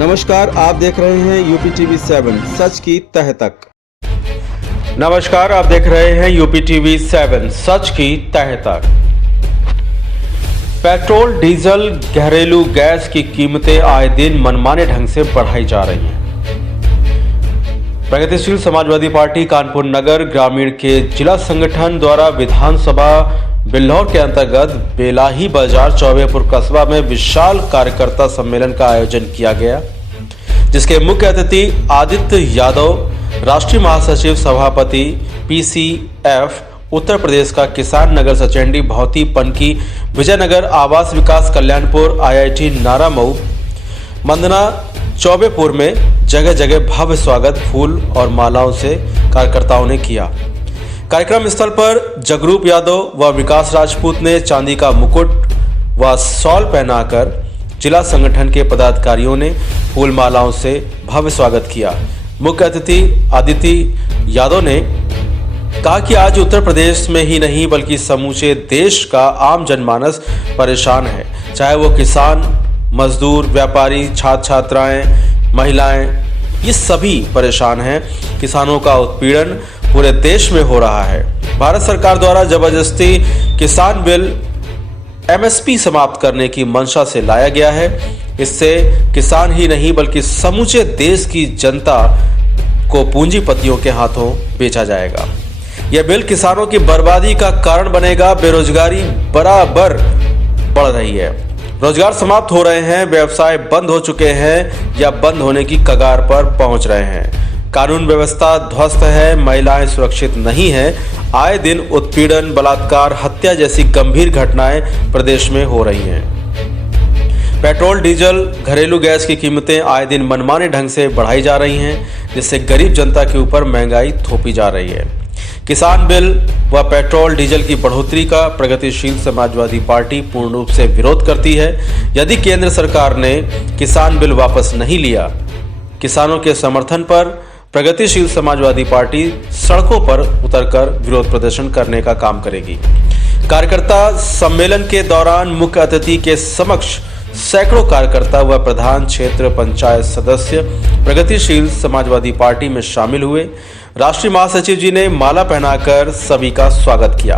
नमस्कार, आप देख रहे हैं यूपी टीवी 7 सच की तह तक। नमस्कार, आप देख रहे हैं यूपी टीवी 7 सच की तह तक। पेट्रोल, डीजल, घरेलू गैस की कीमतें आए दिन मनमाने ढंग से बढ़ाई जा रही हैं। प्रगतिशील समाजवादी पार्टी कानपुर नगर ग्रामीण के जिला संगठन द्वारा विधानसभा बिल्हौर के अंतर्गत बेलाही बाजार चौबेपुर कस्बा में विशाल कार्यकर्ता सम्मेलन का आयोजन किया गया, जिसके मुख्य अतिथि आदित्य यादव, राष्ट्रीय महासचिव सभापति पीसीएफ उत्तर प्रदेश का किसान नगर सचेंडी भौती पनकी विजयनगर आवास विकास कल्याणपुर आईआईटी नारा मऊ मंदना चौबेपुर में जगह जगह भव्य स्वागत फूल और मालाओं से कार्यकर्ताओं ने किया। कार्यक्रम स्थल पर जगरूप यादव व विकास राजपूत ने चांदी का मुकुट व शॉल पहनाकर जिला संगठन के पदाधिकारियों ने फूल मालाओं से भव्य स्वागत किया। मुख्य अतिथि आदित्य यादव ने कहा कि आज उत्तर प्रदेश में ही नहीं बल्कि समूचे देश का आम जनमानस परेशान है, चाहे वो किसान, मजदूर, व्यापारी, छात्र छात्राएं, महिलाएं, ये सभी परेशान हैं। किसानों का उत्पीड़न पूरे देश में हो रहा है। भारत सरकार द्वारा जबरदस्ती किसान बिल एमएसपी समाप्त करने की मंशा से लाया गया है। इससे किसान ही नहीं बल्कि समूचे देश की जनता को पूंजीपतियों के हाथों बेचा जाएगा। यह बिल किसानों की बर्बादी का कारण बनेगा। बेरोजगारी बराबर बढ़ रही है, रोजगार समाप्त हो रहे हैं, व्यवसाय बंद हो चुके हैं या बंद होने की कगार पर पहुंच रहे हैं। कानून व्यवस्था ध्वस्त है, महिलाएं सुरक्षित नहीं हैं। आए दिन उत्पीड़न, बलात्कार, हत्या जैसी गंभीर घटनाएं प्रदेश में हो रही हैं। पेट्रोल, डीजल, घरेलू गैस की कीमतें आए दिन मनमाने ढंग से बढ़ाई जा रही हैं, जिससे गरीब जनता के ऊपर महंगाई थोपी जा रही है। किसान बिल व पेट्रोल डीजल की बढ़ोतरी का प्रगतिशील समाजवादी पार्टी पूर्ण रूप से विरोध करती है। यदि केंद्र सरकार ने किसान बिल वापस नहीं लिया, किसानों के समर्थन पर प्रगतिशील समाजवादी पार्टी सड़कों पर उतरकर विरोध प्रदर्शन करने का काम करेगी। कार्यकर्ता सम्मेलन के दौरान मुख्य अतिथि के समक्ष सैकड़ों कार्यकर्ता व प्रधान क्षेत्र पंचायत सदस्य प्रगतिशील समाजवादी पार्टी में शामिल हुए। राष्ट्रीय महासचिव जी ने माला पहनाकर सभी का स्वागत किया।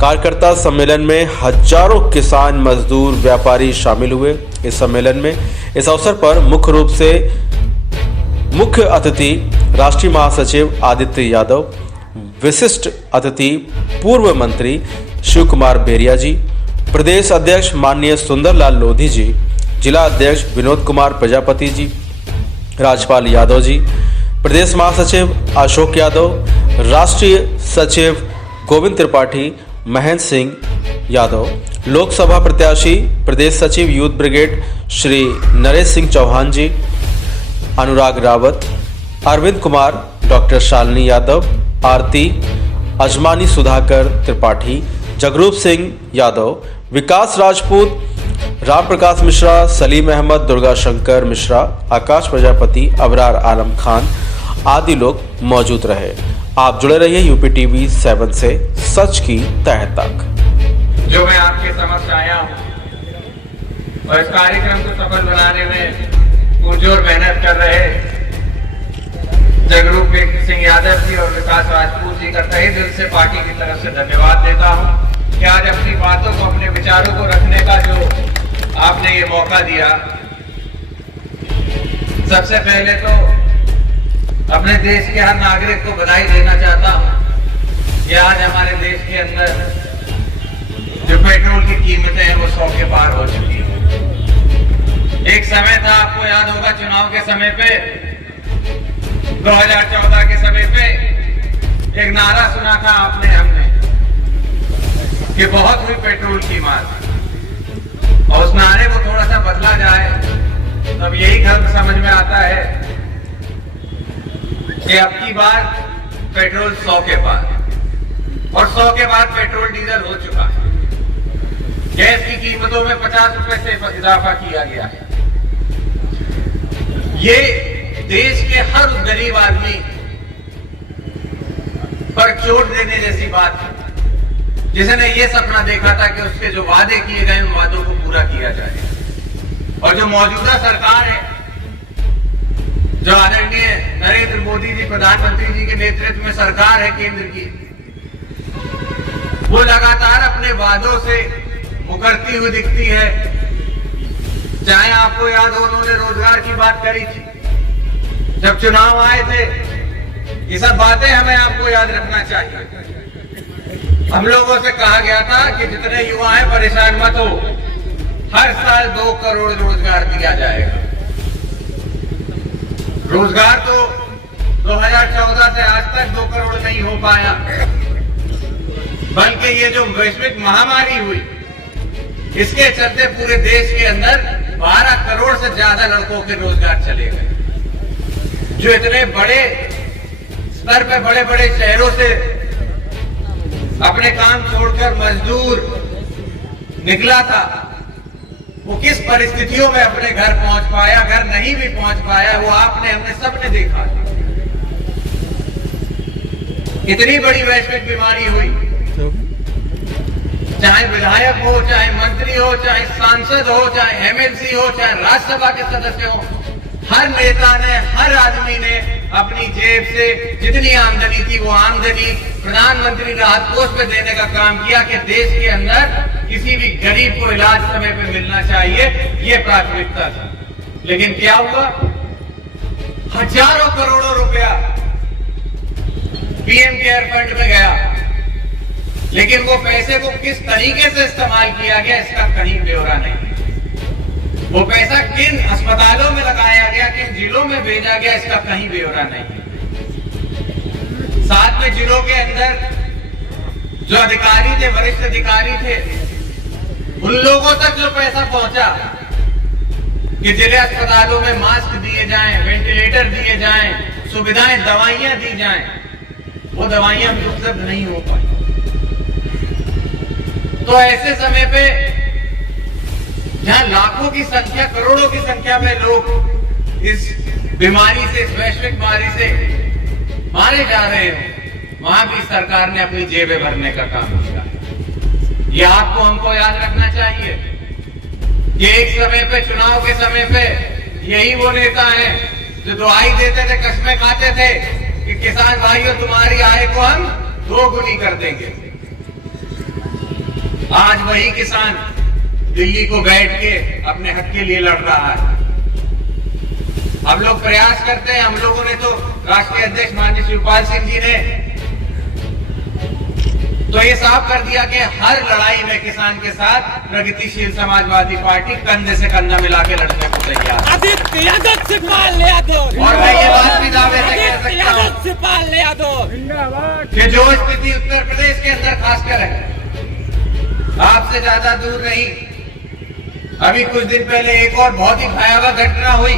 कार्यकर्ता सम्मेलन में हजारों किसान, मजदूर, व्यापारी शामिल हुए। इस सम्मेलन में इस अवसर पर मुख्य अतिथि राष्ट्रीय महासचिव आदित्य यादव, विशिष्ट अतिथि पूर्व मंत्री शिव कुमार बेरिया जी, प्रदेश अध्यक्ष माननीय सुंदरलाल लोधी जी, जिला अध्यक्ष विनोद कुमार प्रजापति जी, राजपाल यादव जी, प्रदेश महासचिव अशोक यादव, राष्ट्रीय सचिव गोविंद त्रिपाठी, महेंद्र सिंह यादव, लोकसभा प्रत्याशी प्रदेश सचिव यूथ ब्रिगेड श्री नरेश सिंह चौहान जी, अनुराग रावत, अरविंद कुमार, डॉक्टर शालिनी यादव, आरती अजमानी, सुधाकर त्रिपाठी, जगरूप सिंह यादव, विकास राजपूत, राम प्रकाश मिश्रा, सलीम अहमद, दुर्गा शंकर मिश्रा, आकाश प्रजापति, अबरार आलम खान आदि लोग मौजूद रहे। आप जुड़े रहिए यूपी टीवी 7 से सच की तह तक। जो मैं आपके समक्ष आया हूँ और इस कार्यक्रम को सफल बनाने में पुरजोर मेहनत कर रहे जगरूप सिंह यादव जी और विकास राजपूत जी का तहे दिल से पार्टी की तरफ से धन्यवाद देता हूं कि आज अपनी बातों को, अपने विचारों को रखने का जो आपने ये मौका दिया। सबसे पहले तो अपने देश के हर नागरिक को बधाई देना चाहता हूं कि आज हमारे देश के अंदर जो पेट्रोल की कीमतें हैं वो 100 के पार हो चुकी है। एक समय था, आपको याद होगा, चुनाव के समय पे 2014 के समय पे एक नारा सुना था हमने कि बहुत हुई पेट्रोल की मांग, और उस नारे को थोड़ा सा बदला जाए तब यही खर्च समझ में आता है कि अब की बार पेट्रोल 100 के पार, और 100 के बाद पेट्रोल डीजल हो चुका है। गैस की कीमतों में 50 रुपए से इजाफा किया गया है। ये देश के हर गरीब आदमी पर चोट देने जैसी बात है, जिसने ये सपना देखा था कि उसके जो वादे किए गए उन वादों को पूरा किया जाए। और जो मौजूदा सरकार है जो आदरणीय नरेंद्र मोदी जी प्रधानमंत्री जी के नेतृत्व में सरकार है केंद्र की, वो लगातार अपने वादों से मुकरती हुई दिखती है। चाहे आपको याद हो, उन्होंने रोजगार की बात करी थी जब चुनाव आए थे। ये सब बातें हमें आपको याद रखना चाहिए। हम लोगों से कहा गया था कि जितने युवा हैं परेशान मत हो, हर साल 2 करोड़ रोजगार दिया जाएगा। रोजगार तो 2014 से आज तक 2 करोड़ नहीं हो पाया, बल्कि ये जो वैश्विक महामारी हुई, इसके चलते पूरे देश के अंदर 12 करोड़ से ज्यादा लड़कों के रोजगार चले गए। जो इतने बड़े स्तर पे बड़े बड़े शहरों से अपने काम छोड़कर मजदूर निकला था, वो किस परिस्थितियों में अपने घर पहुंच पाया, घर नहीं भी पहुंच पाया, वो आपने हमने सबने देखा। इतनी बड़ी वैश्विक बीमारी हुई, चाहे विधायक हो, चाहे मंत्री हो, चाहे सांसद हो, चाहे एमएलसी हो, चाहे राज्यसभा के सदस्य हो, हर नेता ने, हर आदमी ने अपनी जेब से जितनी आमदनी थी वो आमदनी प्रधानमंत्री राहत कोष में देने का काम किया कि देश के अंदर किसी भी गरीब को इलाज समय पे मिलना चाहिए, ये प्राथमिकता था। लेकिन क्या हुआ? हजारों करोड़ों रुपया पीएम केयर फंड में गया, लेकिन वो पैसे को किस तरीके से इस्तेमाल किया गया इसका कहीं ब्यौरा नहीं। वो पैसा किन अस्पतालों में लगाया गया, किन जिलों में भेजा गया, इसका कहीं ब्यौरा नहीं। साथ में जिलों के अंदर जो अधिकारी थे, वरिष्ठ अधिकारी थे, उन लोगों तक जो पैसा पहुंचा कि जिले अस्पतालों में मास्क दिए जाएं, वेंटिलेटर दिए जाएं, सुविधाएं, दवाइयां दी जाएं, वो दवाइयां भी उपलब्ध नहीं हो पाई। तो ऐसे समय पे जहां लाखों की संख्या, करोड़ों की संख्या में लोग इस बीमारी से, इस वैश्विक बीमारी से मारे जा रहे हैं, वहां भी सरकार ने अपनी जेबें भरने का काम किया। ये आपको हमको याद रखना चाहिए कि एक समय पे, चुनाव के समय पे, यही वो नेता हैं जो दुआई देते थे, कस्में खाते थे कि किसान भाइयों तुम्हारी आय को हम 2 गुनी कर देंगे। आज वही किसान दिल्ली को बैठ के अपने हक के लिए लड़ रहा है। हम लोग प्रयास करते हैं, हम लोगों ने तो, राष्ट्रीय अध्यक्ष माननीय शिवपाल सिंह जी ने तो ये साफ कर दिया कि हर लड़ाई में किसान के साथ प्रगतिशील समाजवादी पार्टी कंधे से कंधा मिला के लड़ने को तैयार है। और मैं ये बात भी दावे से कह सकता हूं कि जो स्थिति उत्तर प्रदेश के अंदर खासकर है, आपसे ज्यादा दूर नहीं, अभी कुछ दिन पहले एक और बहुत ही भयावह घटना हुई।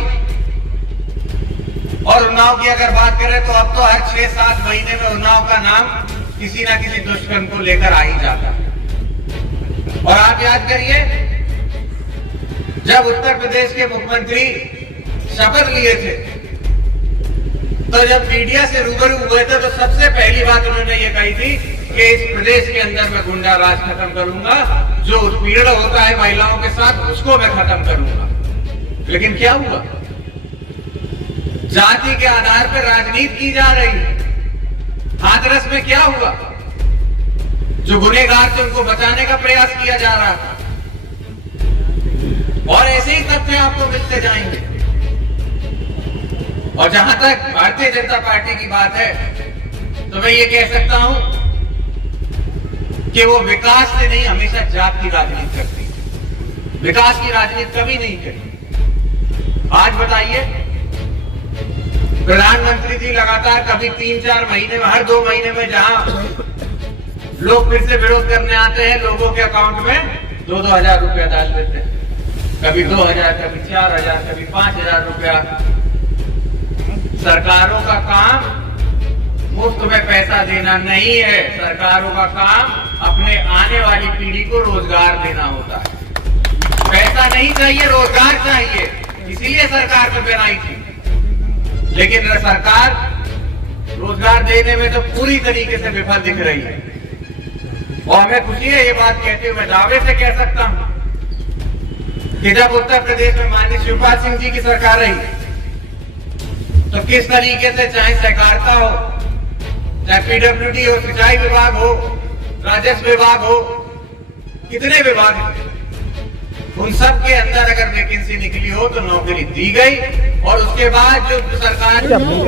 और उन्नाव की अगर बात करें तो अब तो हर 6-7 महीने में उन्नाव का नाम किसी ना किसी दुष्कर्म को लेकर आ ही जाता है। और आप याद करिए, जब उत्तर प्रदेश के मुख्यमंत्री शपथ लिए थे, तो जब मीडिया से रूबरू हुए थे तो सबसे पहली बात उन्होंने ये कही थी कि इस प्रदेश के अंदर मैं गुंडा राज खत्म करूंगा, जो उत्पीड़न होता है महिलाओं के साथ उसको मैं खत्म करूंगा। लेकिन क्या हुआ? जाति के आधार पर राजनीति की जा रही है। हाथरस में क्या हुआ? जो गुनहगार थे उनको बचाने का प्रयास किया जा रहा था। और ऐसे ही तथ्य आपको मिलते जाएंगे। और जहां तक भारतीय जनता पार्टी की बात है, तो मैं ये कह सकता हूं कि वो विकास से नहीं, हमेशा जात की राजनीति करती है। विकास की राजनीति कभी नहीं करी। आज बताइए, प्रधानमंत्री जी लगातार कभी 3-4 महीने में, हर 2 महीने में जहां लोग फिर से विरोध करने आते हैं, लोगों के अकाउंट में 2-2 हजार रुपया डाल देते हैं। कभी 2000, कभी 4000, कभी 5000 रुपया। सरकारों का काम मुफ्त में पैसा देना नहीं है। सरकारों का काम अपने आने वाली पीढ़ी को रोजगार देना होता है। पैसा नहीं चाहिए, रोजगार चाहिए। इसीलिए सरकार में बनाई थी। लेकिन सरकार रोजगार देने में तो पूरी तरीके से विफल दिख रही है। और हमें खुशी है ये बात कहते हुए, मैं दावे से कह सकता हूं कि जब उत्तर प्रदेश में माननीय शिवपाल सिंह जी की सरकार रही, तो किस तरीके से चाहे सहकारिता हो, चाहे पीडब्ल्यूडी हो, सिंचाई विभाग हो, राजस्व विभाग हो, कितने विभाग हैं, उन सब के अंदर अगर वैकेंसी निकली हो तो नौकरी दी गई। और उसके बाद जो सरकार पंचायत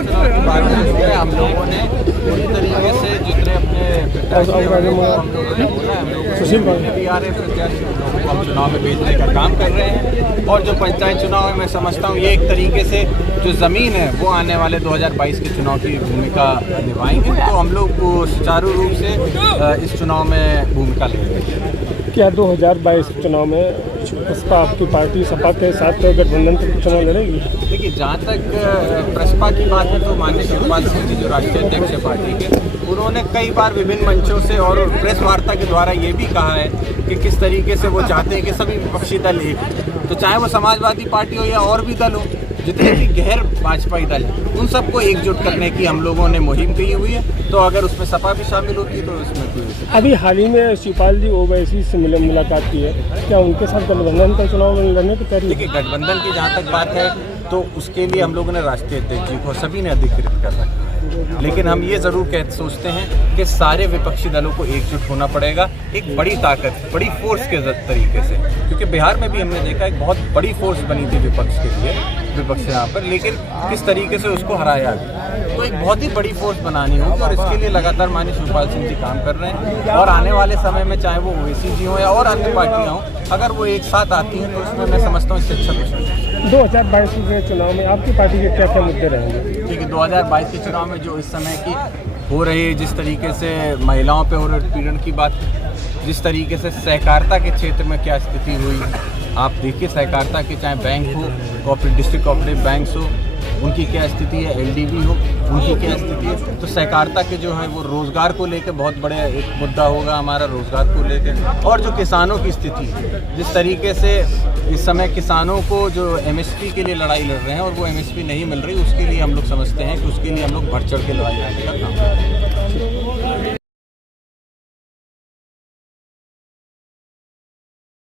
चुनाव की बात है, हम लोगों ने पूरी तरीके से जितने अपने भी आ रहे प्रत्याशी को हम चुनाव में भेजने का काम कर रहे हैं। और जो पंचायत चुनाव है, मैं समझता हूँ ये एक तरीके से जो ज़मीन है वो आने वाले 2022 के चुनाव की भूमिका निभाएंगे। तो हम लोग सुचारू रूप से इस चुनाव में भूमिका लेंगे। क्या 2022 चुनाव में बसपा आपकी पार्टी सपा के साथ गठबंधन चुनाव लड़ेगी? देखिए, जहाँ तक प्रसपा की बात है तो माननीय शिवपाल सिंह जी जो राष्ट्रीय अध्यक्ष है पार्टी के, उन्होंने कई बार विभिन्न मंचों से और प्रेस वार्ता के द्वारा ये भी कहा है कि किस तरीके से वो चाहते हैं कि सभी विपक्षी दल एक, तो चाहे वो समाजवादी पार्टी हो या और भी दल हो, जितने भी गैर भाजपाई दल हैं, उन सबको एकजुट करने की हम लोगों ने मुहिम की हुई है। तो अगर उसमें सपा भी शामिल होती है तो उसमें कोई। अभी हाल ही में शिवपाल जी ओवैसी से मुलाकात की है, क्या उनके साथ गठबंधन का चुनाव लड़ने की तैयारी? देखिए, गठबंधन की जहाँ तक बात है तो उसके लिए हम लोगों ने राष्ट्रीय अध्यक्ष जी को सभी ने अधिकृत कर रखा है। लेकिन हम ये ज़रूर सोचते हैं कि सारे विपक्षी दलों को एकजुट होना पड़ेगा, एक बड़ी ताकत, बड़ी फोर्स के तरीके से, क्योंकि बिहार में भी हमने देखा एक बहुत बड़ी फोर्स बनी थी विपक्ष के लिए, विपक्ष यहाँ पर, लेकिन किस तरीके से उसको हराया गया। तो एक बहुत ही बड़ी फोर्स बनानी होगी और इसके लिए लगातार माननीय शिवपाल सिंह जी काम कर रहे हैं। और आने वाले समय में चाहे वो ओवैसी जी हों या और अन्य पार्टियाँ हों, अगर वो एक साथ आती हैं तो उसमें मैं समझता हूँ इससे अच्छा कुछ नहीं। 2022 के चुनाव में आपकी पार्टी के क्या क्या मुद्दे रहेंगे? देखिए, 2022 के चुनाव में जो इस समय की हो रही है, जिस तरीके से महिलाओं पे हो रहे उत्पीड़न की बात, जिस तरीके से सहकारिता के क्षेत्र में क्या स्थिति हुई, आप देखिए सहकारिता के चाहे बैंक हो, डिस्ट्रिक्ट कोऑपरेटिव बैंक्स हो, उनकी क्या स्थिति है, एलडीबी हो, उनकी क्या स्थिति है। तो सहकारिता के जो है वो रोज़गार को लेकर बहुत बड़े एक मुद्दा होगा हमारा, रोज़गार को लेकर। और जो किसानों की स्थिति, जिस तरीके से इस समय किसानों को जो एमएसपी के लिए लड़ाई लड़ रहे हैं और वो एमएसपी नहीं मिल रही, उसके लिए हम लोग समझते हैं कि उसके लिए हम लोग बढ़ चढ़ के लड़ाई लड़ने का काम करें।